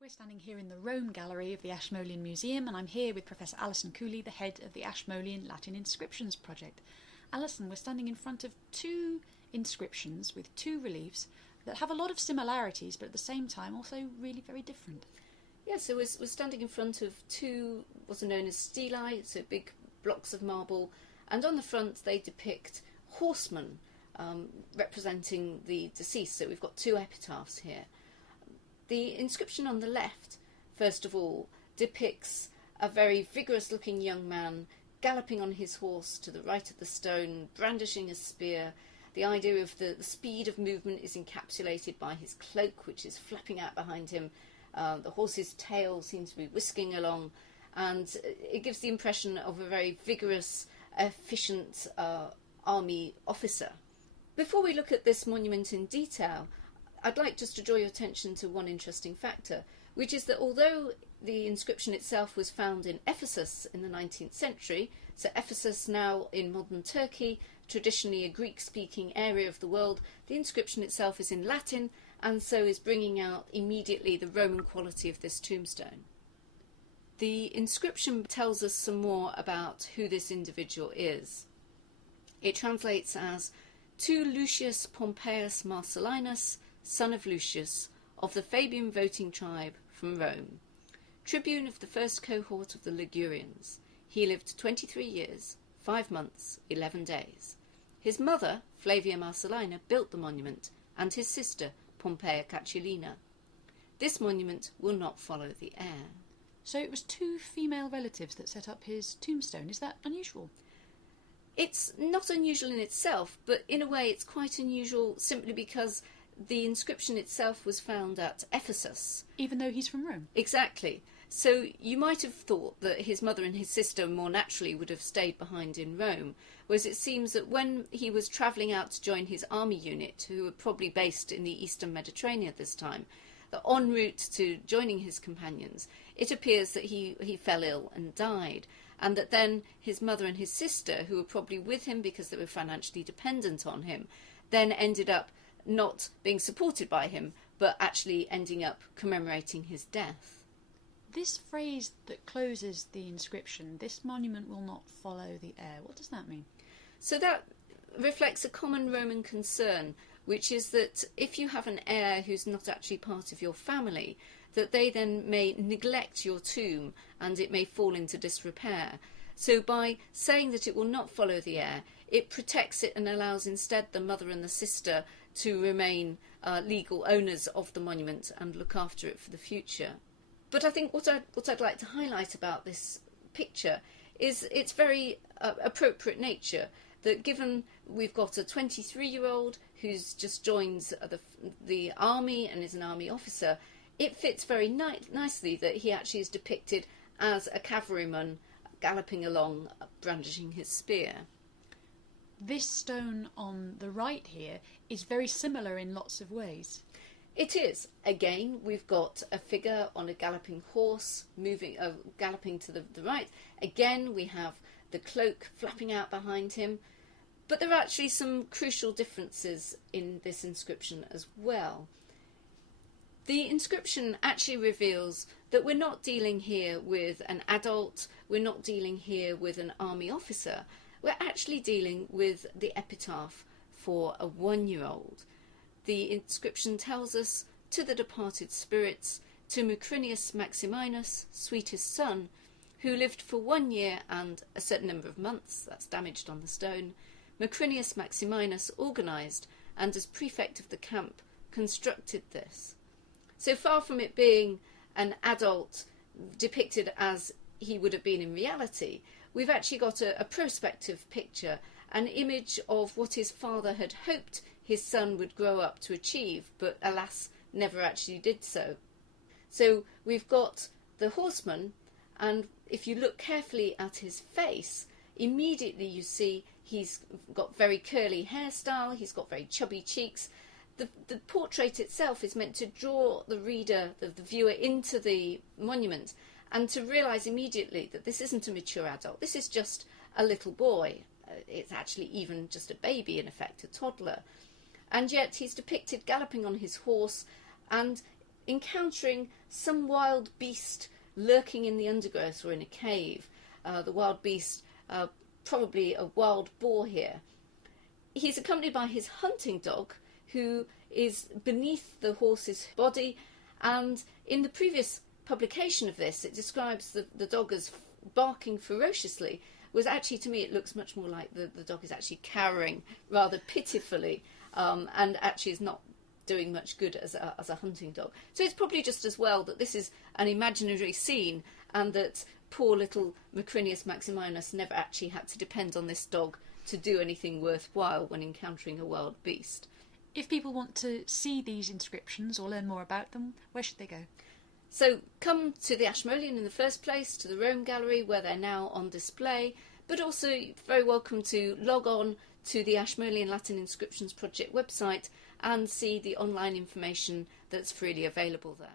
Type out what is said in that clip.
We're standing here in the Rome Gallery of the Ashmolean Museum, and I'm here with Professor Alison Cooley, the head of the Ashmolean Latin Inscriptions Project. Alison, we're standing in front of two inscriptions with two reliefs that have a lot of similarities, but at the same time also really very different. Yeah, so we're standing in front of two what are known as stelae, so big blocks of marble, and on the front they depict horsemen representing the deceased. So we've got two epitaphs here. The inscription on the left, first of all, depicts a very vigorous-looking young man galloping on his horse to the right of the stone, brandishing a spear. The idea of the speed of movement is encapsulated by his cloak, which is flapping out behind him. The horse's tail seems to be whisking along, and it gives the impression of a very vigorous, efficient army officer. Before we look at this monument in detail, I'd like just to draw your attention to one interesting factor, which is that although the inscription itself was found in Ephesus in the 19th century, so Ephesus now in modern Turkey, traditionally a Greek-speaking area of the world, the inscription itself is in Latin, and so is bringing out immediately the Roman quality of this tombstone. The inscription tells us some more about who this individual is. It translates as "To Lucius Pompeius Marcellinus, son of Lucius, of the Fabian voting tribe, from Rome, tribune of the first cohort of the Ligurians. He lived 23 years, 5 months, 11 days. His mother, Flavia Marcellina, built the monument, and his sister, Pompeia Catulina. This monument will not follow the heir." So it was two female relatives that set up his tombstone. Is that unusual? It's not unusual in itself, but in a way it's quite unusual simply because the inscription itself was found at Ephesus. Even though he's from Rome? Exactly. So you might have thought that his mother and his sister more naturally would have stayed behind in Rome, whereas it seems that when he was travelling out to join his army unit, who were probably based in the eastern Mediterranean at this time, that en route to joining his companions, it appears that he fell ill and died, and that then his mother and his sister, who were probably with him because they were financially dependent on him, then ended up not being supported by him, but actually ending up commemorating his death. This phrase that closes the inscription, "This monument will not follow the heir," what does that mean? So that reflects a common Roman concern, which is that if you have an heir who's not actually part of your family, that they then may neglect your tomb and it may fall into disrepair. So by saying that it will not follow the heir, it protects it and allows instead the mother and the sister to remain legal owners of the monument and look after it for the future. But I think what I'd like to highlight about this picture is its very appropriate nature, that given we've got a 23-year-old who's just joined the army and is an army officer, it fits very nicely that he actually is depicted as a cavalryman galloping along, brandishing his spear. This stone on the right here is very similar in lots of ways. It is. Again, we've got a figure on a galloping horse, galloping to the right. Again, we have the cloak flapping out behind him. But there are actually some crucial differences in this inscription as well. The inscription actually reveals that we're not dealing here with an adult, we're not dealing here with an army officer, we're actually dealing with the epitaph for a 1-year-old. The inscription tells us, "To the departed spirits, to Macrinius Maximinus, sweetest son, who lived for 1 year and a certain number of months," that's damaged on the stone, "Macrinius Maximinus organised and as prefect of the camp constructed this." So far from it being an adult depicted as he would have been in reality, we've actually got a prospective picture, an image of what his father had hoped his son would grow up to achieve, but alas, never actually did so. So we've got the horseman, and if you look carefully at his face, immediately you see he's got very curly hairstyle, he's got very chubby cheeks. The portrait itself is meant to draw the reader, the viewer, into the monument and to realise immediately that this isn't a mature adult, this is just a little boy. It's actually even just a baby, in effect, a toddler. And yet he's depicted galloping on his horse, and encountering some wild beast lurking in the undergrowth or in a cave. The wild beast, probably a wild boar here. He's accompanied by his hunting dog, who is beneath the horse's body, and in the previous publication of this it describes the dog as barking ferociously, whereas actually to me it looks much more like the dog is actually cowering rather pitifully, and actually is not doing much good as a hunting dog. So it's probably just as well that this is an imaginary scene and that poor little Macrinius Maximinus never actually had to depend on this dog to do anything worthwhile when encountering a wild beast. If people want to see these inscriptions or learn more about them, where should they go? So come to the Ashmolean in the first place, to the Rome Gallery where they're now on display, but also very welcome to log on to the Ashmolean Latin Inscriptions Project website and see the online information that's freely available there.